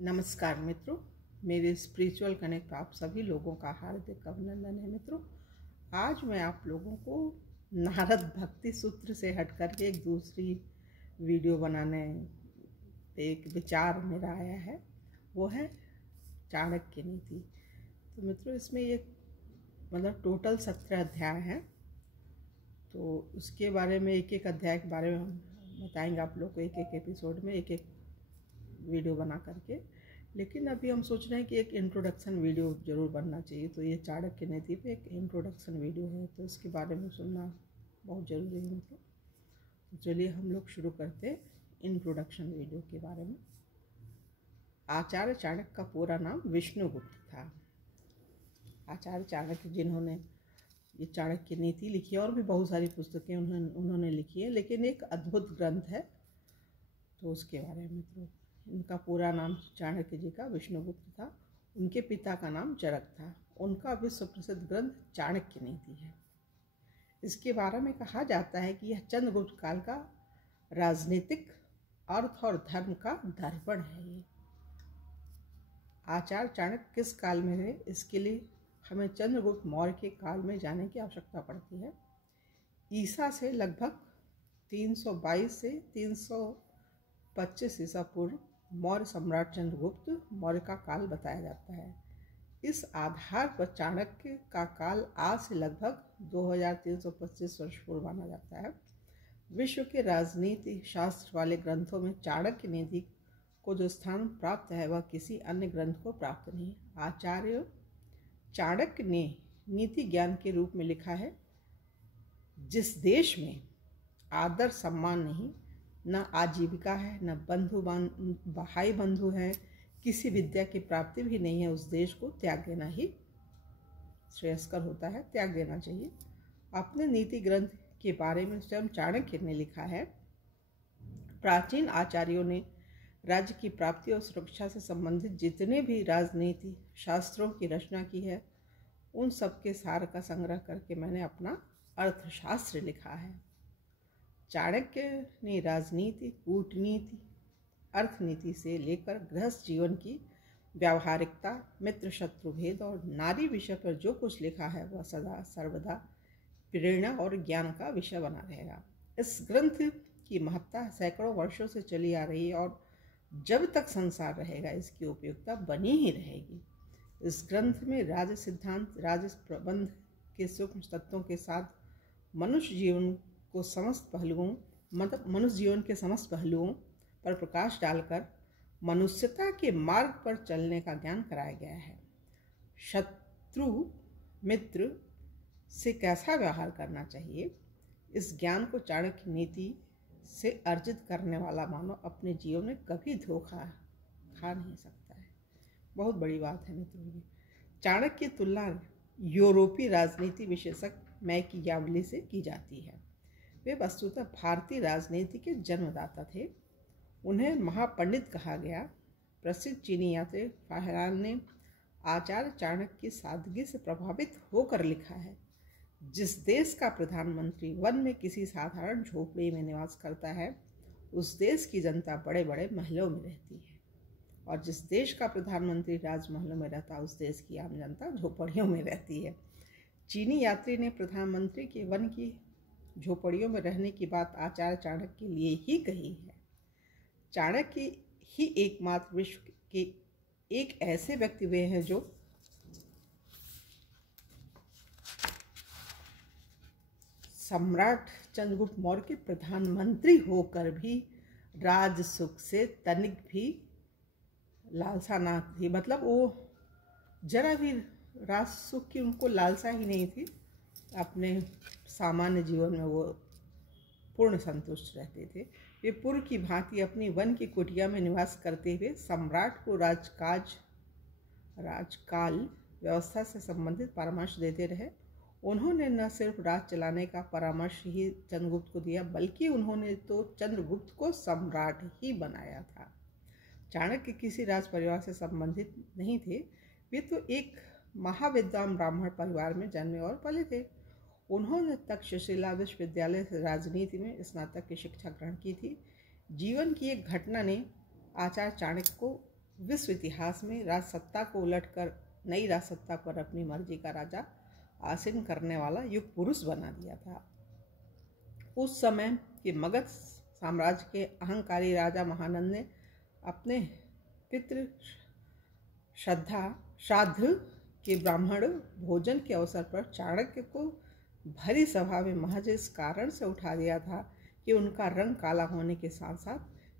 नमस्कार मित्रों, मेरे स्पिरिचुअल कनेक्ट आप सभी लोगों का हार्दिक अभिनंदन है। मित्रों, आज मैं आप लोगों को नारद भक्ति सूत्र से हट करके एक दूसरी वीडियो बनाने एक विचार मेरा आया है, वो है चाणक्य नीति। तो मित्रों, इसमें ये टोटल 17 अध्याय हैं। तो उसके बारे में एक एक अध्याय के बारे में हम बताएंगे आप लोग को, एक एक एपिसोड में एक एक वीडियो बना करके। लेकिन अभी हम सोच रहे हैं कि एक इंट्रोडक्शन वीडियो ज़रूर बनना चाहिए। तो ये चाणक्य नीति पे एक इंट्रोडक्शन वीडियो है, तो इसके बारे में सुनना बहुत ज़रूरी है। मतलब तो चलिए हम लोग शुरू करते हैं इंट्रोडक्शन वीडियो के बारे में। आचार्य चाणक्य का पूरा नाम विष्णुगुप्त था। आचार्य चाणक्य जिन्होंने ये चाणक्य नीति लिखी है, और भी बहुत सारी पुस्तकें उन्होंने लिखी है, लेकिन एक अद्भुत ग्रंथ है, तो उसके बारे में। तो इनका पूरा नाम चाणक्य जी का विष्णुगुप्त था। उनके पिता का नाम चरक था। उनका विश्व प्रसिद्ध ग्रंथ चाणक्य नीति है। इसके बारे में कहा जाता है कि यह चंद्रगुप्त काल का राजनीतिक, अर्थ और धर्म का दर्पण है। ये आचार्य चाणक्य किस काल में हुए, इसके लिए हमें चंद्रगुप्त मौर्य के काल में जाने की आवश्यकता पड़ती है। ईसा से लगभग 322 से 325 ईसा पूर्व मौर्य सम्राट चंद्रगुप्त मौर्य का काल बताया जाता है। इस आधार पर चाणक्य का काल आज से लगभग 2325 वर्ष पूर्व माना जाता है। विश्व के राजनीति शास्त्र वाले ग्रंथों में चाणक्य नीति को जो स्थान प्राप्त है, वह किसी अन्य ग्रंथ को प्राप्त नहीं। आचार्य चाणक्य ने नीति ज्ञान के रूप में लिखा है, जिस देश में आदर सम्मान नहीं, न आजीविका है, न भाई बंधु है, किसी विद्या की प्राप्ति भी नहीं है, उस देश को त्याग देना ही श्रेयस्कर होता है, त्याग देना चाहिए। अपने नीति ग्रंथ के बारे में स्वयं चाणक्य ने लिखा है, प्राचीन आचार्यों ने राज्य की प्राप्ति और सुरक्षा से संबंधित जितने भी राजनीति शास्त्रों की रचना की है, उन सब के सार का संग्रह करके मैंने अपना अर्थशास्त्र लिखा है। चाणक्य ने राजनीति, कूटनीति, अर्थनीति से लेकर गृहस्थ जीवन की व्यावहारिकता, मित्र शत्रु भेद और नारी विषय पर जो कुछ लिखा है, वह सदा सर्वदा प्रेरणा और ज्ञान का विषय बना रहेगा। इस ग्रंथ की महत्ता सैकड़ों वर्षों से चली आ रही है, और जब तक संसार रहेगा इसकी उपयोगिता बनी ही रहेगी। इस ग्रंथ में राज सिद्धांत, राज प्रबंध के सूक्ष्म तत्वों के साथ मनुष्य जीवन के समस्त पहलुओं पर प्रकाश डालकर मनुष्यता के मार्ग पर चलने का ज्ञान कराया गया है। शत्रु मित्र से कैसा व्यवहार करना चाहिए, इस ज्ञान को चाणक्य नीति से अर्जित करने वाला मानव अपने जीवन में कभी धोखा खा नहीं सकता है। बहुत बड़ी बात है मित्रों। ये चाणक्य की तुलना यूरोपीय राजनीति विशेषज्ञ मैकियावली से की जाती है। वे वस्तुतः भारतीय राजनीति के जन्मदाता थे। उन्हें महापंडित कहा गया। प्रसिद्ध चीनी यात्री फाहरान ने आचार्य चाणक्य की सादगी से प्रभावित होकर लिखा है, जिस देश का प्रधानमंत्री वन में किसी साधारण झोपड़ी में निवास करता है, उस देश की जनता बड़े बड़े महलों में रहती है, और जिस देश का प्रधानमंत्री राजमहलों में रहता है, उस देश की आम जनता झोपड़ियों में रहती है। चीनी यात्री ने प्रधानमंत्री के वन की झोपड़ियों में रहने की बात आचार्य चाणक्य के लिए ही कही है। चाणक्य ही एकमात्र विश्व के एक ऐसे व्यक्ति हुए हैं जो सम्राट चंद्रगुप्त मौर्य के प्रधानमंत्री होकर भी राज सुख से तनिक भी लालसा ना थी। मतलब वो जरा भी राज सुख की उनको लालसा ही नहीं थी। अपने सामान्य जीवन में वो पूर्ण संतुष्ट रहते थे। वे पूर्व की भांति अपनी वन की कुटिया में निवास करते हुए सम्राट को राजकाल व्यवस्था से संबंधित परामर्श देते रहे। उन्होंने न सिर्फ राज चलाने का परामर्श ही चंद्रगुप्त को दिया, बल्कि उन्होंने तो चंद्रगुप्त को सम्राट ही बनाया था। चाणक्य किसी राज परिवार से संबंधित नहीं थे। वे तो एक महाविद्वान ब्राह्मण परिवार में जन्मे और पले थे। उन्होंने तक्षशिला विश्वविद्यालय से राजनीति में स्नातक की शिक्षा ग्रहण की थी। जीवन की एक घटना ने आचार्य चाणक्य को विश्व इतिहास में राजसत्ता को उलटकर नई राजसत्ता पर अपनी मर्जी का राजा आसीन करने वाला युग पुरुष बना दिया था। उस समय के मगध साम्राज्य के अहंकारी राजा महानंद ने अपने पितृ श्राद्ध के ब्राह्मण भोजन के अवसर पर चाणक्य को भरी सभा में महज इस कारण से उठा दिया था कि उनका रंग काला होने के साथ साथ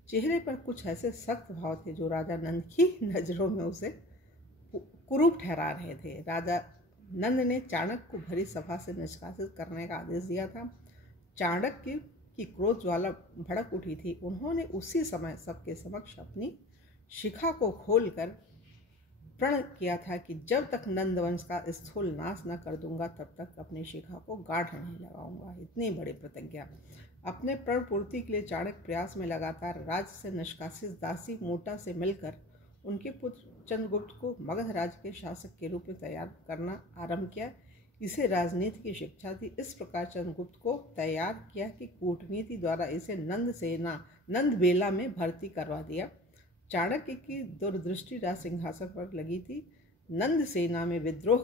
चेहरे पर कुछ ऐसे सख्त भाव थे जो राजा नंद की नज़रों में उसे कुरूप ठहरा रहे थे। राजा नंद ने चाणक्य को भरी सभा से निष्कासित करने का आदेश दिया था। चाणक्य की क्रोध ज्वाला भड़क उठी थी। उन्होंने उसी समय सबके समक्ष अपनी शिखा को खोलकर प्रण किया था कि जब तक नंद वंश का स्थूल नाश न कर दूंगा तब तक अपनी शिखा को गाढ़ नहीं लगाऊंगा। इतनी बड़ी प्रतिज्ञा। अपने प्रण पूर्ति के लिए चाणक्य प्रयास में लगातार राज्य से निष्कासित दासी मोटा से मिलकर उनके पुत्र चंद्रगुप्त को मगध राज्य के शासक के रूप में तैयार करना आरंभ किया। इसे राजनीति की शिक्षा थी। इस प्रकार चंद्रगुप्त को तैयार किया कि कूटनीति द्वारा इसे नंदबेला में भर्ती करवा दिया। चाणक्य की दूरदृष्टि राज सिंहासन पर लगी थी। नंद सेना में विद्रोह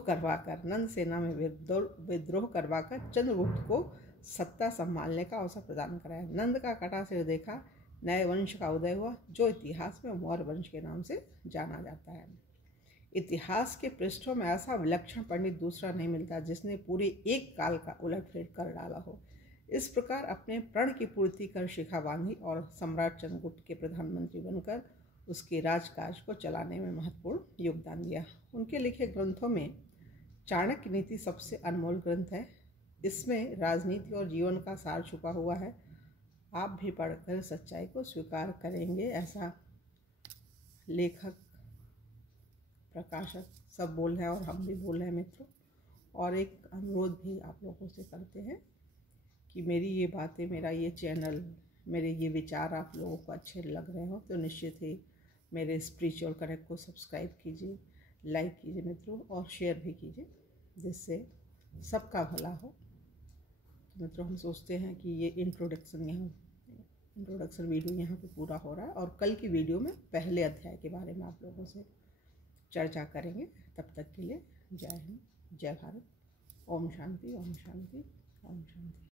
करवाकर चंद्रगुप्त को सत्ता संभालने का अवसर प्रदान कराया। नंद का कटा सिर देखा, नए वंश का उदय हुआ जो इतिहास में मौर्य वंश के नाम से जाना जाता है। इतिहास के पृष्ठों में ऐसा विलक्षण पंडित दूसरा नहीं मिलता जिसने पूरे एक काल का उलटफेर कर डाला हो। इस प्रकार अपने प्रण की पूर्ति कर शिखा बांधी और सम्राट चंद्रगुप्त के प्रधानमंत्री बनकर उसके राजकाज को चलाने में महत्वपूर्ण योगदान दिया। उनके लिखे ग्रंथों में चाणक्य नीति सबसे अनमोल ग्रंथ है। इसमें राजनीति और जीवन का सार छुपा हुआ है। आप भी पढ़कर सच्चाई को स्वीकार करेंगे, ऐसा लेखक, प्रकाशक सब बोल रहे हैं और हम भी बोल रहे हैं मित्रों। और एक अनुरोध भी आप लोगों से करते हैं कि मेरी ये बातें, मेरा ये चैनल, मेरे ये विचार आप लोगों को अच्छे लग रहे हो तो निश्चित ही मेरे स्पिरिचुअल कनेक्ट को सब्सक्राइब कीजिए, लाइक कीजिए मित्रों, और शेयर भी कीजिए जिससे सबका भला हो। तो मित्रों, हम सोचते हैं कि ये इंट्रोडक्शन वीडियो यहाँ पे पूरा हो रहा है और कल की वीडियो में पहले अध्याय के बारे में आप लोगों से चर्चा करेंगे। तब तक के लिए जय हिंद, जय भारत। ओम शांति, ओम शांति, ओम शांति।